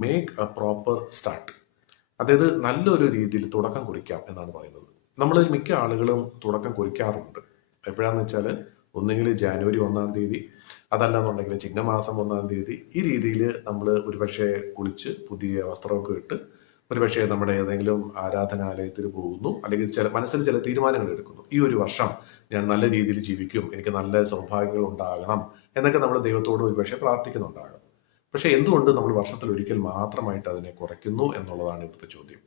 Make A proper start. അതായത് നല്ലൊരു രീതിയിൽ തുടക്കം കുറിക്കാം എന്നാണ് പറയുന്നത്. നമ്മൾ മിക്ക ആളുകളും തുടക്കം കുറിക്കാറുണ്ട്. എപ്പോഴാന്ന് വെച്ചാൽ ഒന്നെങ്കിൽ ജാനുവരി 1-ാം തീയതി, അതല്ലാന്നുണ്ടെങ്കിൽ ചിങ്ങമാസം 1-ാം തീയതി. ഈ രീതിയിൽ നമ്മൾ ഒരുപക്ഷെ കുളിച്ച് പുതിയ വസ്ത്രമൊക്കെ ഇട്ട് ഒരുപക്ഷെ നമ്മുടെ ഏതെങ്കിലും ആരാധനാലയത്തിൽ പോകുന്നു, അല്ലെങ്കിൽ മനസ്സിൽ ചില തീരുമാനങ്ങൾ എടുക്കുന്നു. ഈ ഒരു വർഷം ഞാൻ നല്ല രീതിയിൽ ജീവിക്കും, എനിക്ക് നല്ല സൗഭാഗ്യങ്ങൾ ഉണ്ടാകണം എന്നൊക്കെ നമ്മൾ ദൈവത്തോട് ഒരുപക്ഷെ പ്രാർത്ഥിക്കുന്നുണ്ടാകും. പക്ഷെ എന്തുകൊണ്ട് നമ്മൾ വർഷത്തിൽ ഒരിക്കൽ മാത്രമായിട്ട് അതിനെ കുറയ്ക്കുന്നു എന്നുള്ളതാണ് ഇവിടുത്തെ ചോദ്യം.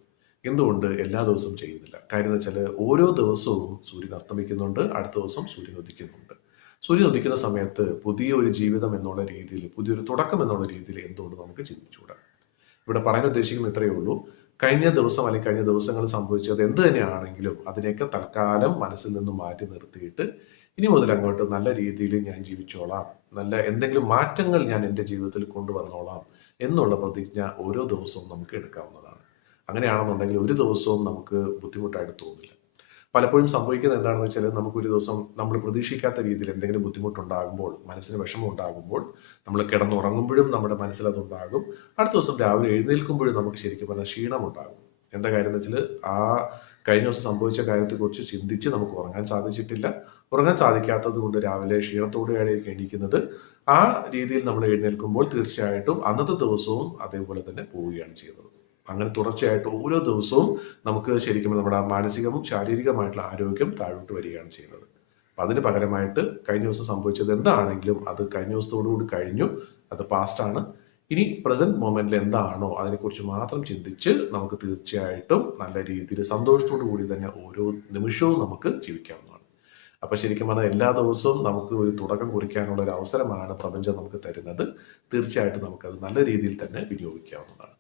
എന്തുകൊണ്ട് എല്ലാ ദിവസവും ചെയ്യുന്നില്ല? കാര്യം എന്ന് വെച്ചാൽ ഓരോ ദിവസവും സൂര്യൻ അസ്തമിക്കുന്നുണ്ട്, അടുത്ത ദിവസം സൂര്യൻ ഉദിക്കുന്നുണ്ട്. സൂര്യൻ ഉദിക്കുന്ന സമയത്ത് പുതിയൊരു ജീവിതം എന്നുള്ള രീതിയിൽ, പുതിയൊരു തുടക്കം എന്നുള്ള രീതിയിൽ എന്തുകൊണ്ട് നമുക്ക് ചിന്തിച്ചുകൂടാ? ഇവിടെ പറയാൻ ഉദ്ദേശിക്കുന്നത് ഇത്രയേ ഉള്ളൂ. കഴിഞ്ഞ ദിവസം അല്ലെങ്കിൽ കഴിഞ്ഞ ദിവസങ്ങൾ സംഭവിച്ചത് എന്ത് തന്നെയാണെങ്കിലും അതിനെയൊക്കെ തൽക്കാലം മനസ്സിൽ നിന്നും മാറ്റി നിർത്തിയിട്ട് ഇനി മുതൽ അങ്ങോട്ട് നല്ല രീതിയിൽ ഞാൻ ജീവിച്ചോളാം, നല്ല എന്തെങ്കിലും മാറ്റങ്ങൾ ഞാൻ എൻ്റെ ജീവിതത്തിൽ കൊണ്ടുവന്നോളാം എന്നുള്ള പ്രതിജ്ഞ ഓരോ ദിവസവും നമുക്ക് എടുക്കാവുന്നതാണ്. അങ്ങനെയാണെന്നുണ്ടെങ്കിൽ ഒരു ദിവസവും നമുക്ക് ബുദ്ധിമുട്ടായിട്ട് തോന്നില്ല. പലപ്പോഴും സംഭവിക്കുന്നത് എന്താണെന്ന് വെച്ചാൽ നമുക്കൊരു ദിവസം നമ്മൾ പ്രതീക്ഷിക്കാത്ത രീതിയിൽ എന്തെങ്കിലും ബുദ്ധിമുട്ടുണ്ടാകുമ്പോൾ, മനസ്സിന് വിഷമം ഉണ്ടാകുമ്പോൾ, നമ്മൾ കിടന്നുറങ്ങുമ്പോഴും നമ്മുടെ മനസ്സിൽ അതുണ്ടാകും. അടുത്ത ദിവസം രാവിലെ എഴുന്നേൽക്കുമ്പോഴും നമുക്ക് ശരിക്കും പറഞ്ഞാൽ ക്ഷീണമുണ്ടാകും. എന്താ കാര്യം എന്ന് വെച്ചാൽ ആ കഴിഞ്ഞ ദിവസം സംഭവിച്ച കാര്യത്തെക്കുറിച്ച് ചിന്തിച്ച് നമുക്ക് ഉറങ്ങാൻ സാധിച്ചിട്ടില്ല. ഉറങ്ങാൻ സാധിക്കാത്തത് കൊണ്ട് രാവിലെ ക്ഷീണത്തോടെയായിരിക്കും എണീക്കുന്നത്. ആ രീതിയിൽ നമ്മൾ എഴുന്നേൽക്കുമ്പോൾ തീർച്ചയായിട്ടും അന്നത്തെ ദിവസവും അതേപോലെ തന്നെ പോവുകയാണ് ചെയ്യുന്നത്. അങ്ങനെ തുടർച്ചയായിട്ട് ഓരോ ദിവസവും നമുക്ക് ശരിക്കും നമ്മുടെ മാനസികവും ശാരീരികമായിട്ടുള്ള ആരോഗ്യം താഴോട്ട് വരികയാണ് ചെയ്യുന്നത്. അപ്പം അതിന് പകരമായിട്ട് കഴിഞ്ഞ ദിവസം സംഭവിച്ചത് എന്താണെങ്കിലും അത് കഴിഞ്ഞ ദിവസത്തോടുകൂടി കഴിഞ്ഞു, അത് പാസ്റ്റാണ്. ഇനി പ്രസന്റ് മൊമെന്റിൽ എന്താണോ അതിനെക്കുറിച്ച് മാത്രം ചിന്തിച്ച് നമുക്ക് തീർച്ചയായിട്ടും നല്ല രീതിയിൽ സന്തോഷത്തോടു കൂടി തന്നെ ഓരോ നിമിഷവും നമുക്ക് ജീവിക്കാവുന്നതാണ്. അപ്പൊ ശരിക്കും പറഞ്ഞാൽ എല്ലാ ദിവസവും നമുക്ക് ഒരു തുടക്കം കുറിക്കാനുള്ള ഒരു അവസരമാണ് പ്രപഞ്ചം നമുക്ക് തരുന്നത്. തീർച്ചയായിട്ടും നമുക്കത് നല്ല രീതിയിൽ തന്നെ വിനിയോഗിക്കാവുന്നതാണ്.